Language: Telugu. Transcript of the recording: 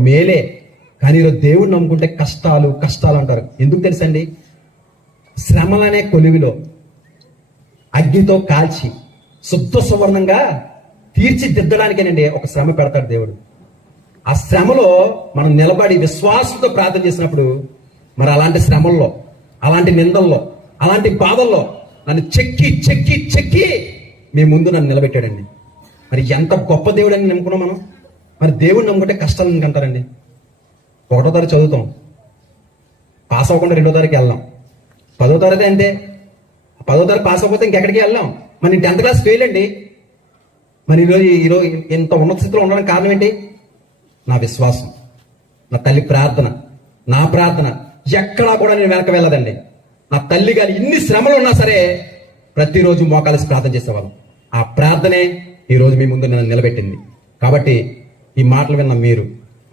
మేలే. కానీ ఈరోజు దేవుడు నమ్ముకుంటే కష్టాలు కష్టాలు అంటారు. ఎందుకు తెలుసండి? శ్రమలనే కొలువిలో అగ్నితో కాల్చి శుద్ధ సువర్ణంగా తీర్చిదిద్దడానికేనండి ఒక శ్రమ పెడతాడు దేవుడు. ఆ శ్రమలో మనం నిలబడి విశ్వాసంతో ప్రార్థన చేసినప్పుడు మరి అలాంటి శ్రమల్లో అలాంటి నిందల్లో అలాంటి బాధల్లో నన్ను చెక్కి చెక్కి చెక్కి మీ ముందు నన్ను నిలబెట్టాడండి. మరి ఎంత గొప్ప దేవుడని నమ్ముకున్నాం మనం? మరి దేవుడిని నమ్ముకుంటే కష్టాలు ఎందుకంటారండి ఒకటో తారీఖు చదువుతాం. పాస్ అవ్వకుండా రెండో తారీఖు వెళ్దాం. పదో తరగతి అంతే పదో తరగతి పాస్ అవ్వకపోతే ఇంకెక్కడికి వెళ్ళాం మరి టెన్త్ క్లాస్ ఫెయిల్ అండి. మరి ఈరోజు ఈరోజు ఇంత ఉన్నత స్థితిలో ఉండడానికి కారణం ఏంటి? నా విశ్వాసం నా తల్లి ప్రార్థన నా ప్రార్థన ఎక్కడా కూడా నేను వెనక వెళ్ళదండి. నా తల్లి గారి ఇన్ని శ్రమలు ఉన్నా సరే ప్రతిరోజు మోకాలిసి ప్రార్థన చేసేవాళ్ళం. ఆ ప్రార్థనే ఈ రోజు మీ ముందు నన్ను నిలబెట్టింది. కాబట్టి ఈ మాటలు విన్న మీరు.